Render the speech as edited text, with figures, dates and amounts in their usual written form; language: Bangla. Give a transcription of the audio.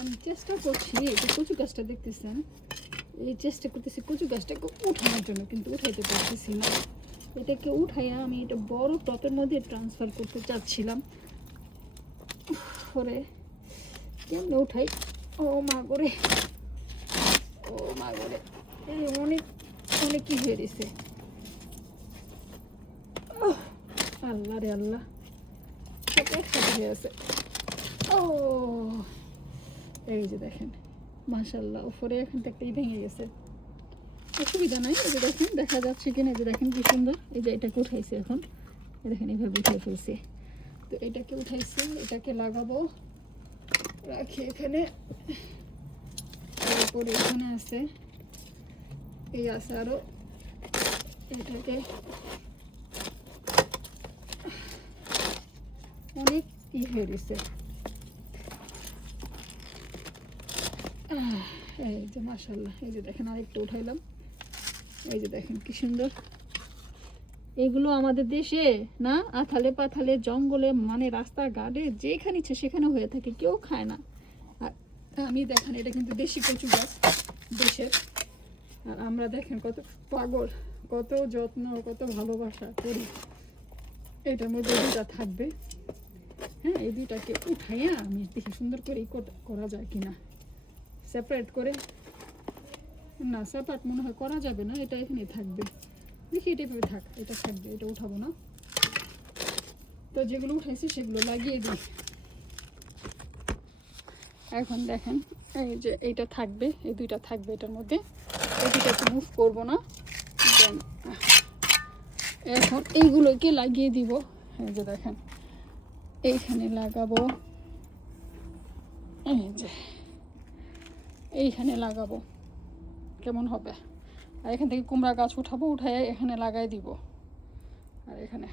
আমি চেষ্টা করছি, এই যে কচু গাছটা দেখতেছেন, এই চেষ্টা করতেছি কচু গাছটাকে উঠানোর জন্য, কিন্তু উঠাইতে পারতেছি না। এটাকে উঠাইয়া আমি এটা বড় টপের মধ্যে ট্রান্সফার করতে চাচ্ছিলাম। পরে কেমনে উঠাই, ও মা করে, ও মা করে, এই অনেক অনেক কি হয়ে গেছে, আল্লাহ রে আল্লাহ, সব একসাথে হয়ে আছে। ও এই যে দেখেন, মাশাআল্লাহ, উপরে এখান থেকে ভেঙে গেছে, অসুবিধা নাই। এই যে দেখেন, দেখা যাচ্ছে কিনা, এই যে দেখেন কি সুন্দর। এই যে এটাকে উঠাইছে এখন, দেখেন এইভাবে উঠাই ফেলছে। তো এটাকে উঠাইছে, এটাকে লাগাবো, রাখি এখানে। তারপরে এখানে আছে, এই আছে আরো, এটাকে অনেক হয়ে গেছে। এই যে মাশাআল্লাহ, এই যে দেখেন আরেকটা উঠাইলাম, এই যে দেখেন কি সুন্দর। এগুলো আমাদের দেশে না, আথালে পাথালে জঙ্গলে, মানে রাস্তাঘাটে যেখানে ইচ্ছে সেখানে হয়ে থাকে, কেউ খায় না। আর আমি দেখেন, এটা কিন্তু দেশি কচু গাছ, দেশের। আর আমরা দেখেন কত পাগল, কত যত্ন, কত ভালোবাসা করি। এটার মধ্যে দুটা থাকবে, হ্যাঁ, এই দুটাকে উঠাইয়া আমি দেখি সুন্দর করে করা যায় কিনা, সেপারেট করে। না, সেপারেট মনে হয় করা যাবে না, এটা এখানে থাকবে। দেখি এটা এভাবে থাক, এটা থাকবে, এটা উঠাবো না। তো যেগুলো উঠাইছি সেগুলো লাগিয়ে দিই। এখন দেখেন, এই যে এইটা থাকবে, এই দুইটা থাকবে এটার মধ্যে, এই দুইটাকে মুভ করবো না। দেন এখন এইগুলোকে লাগিয়ে দিব। এই যে দেখেন, এইখানে লাগাবো, এই যে এইখানে লাগাবো, কেমন হবে। আর এখান থেকে কুমড়া গাছ উঠাবো, উঠাই এখানে লাগাই দিব। আর এখানে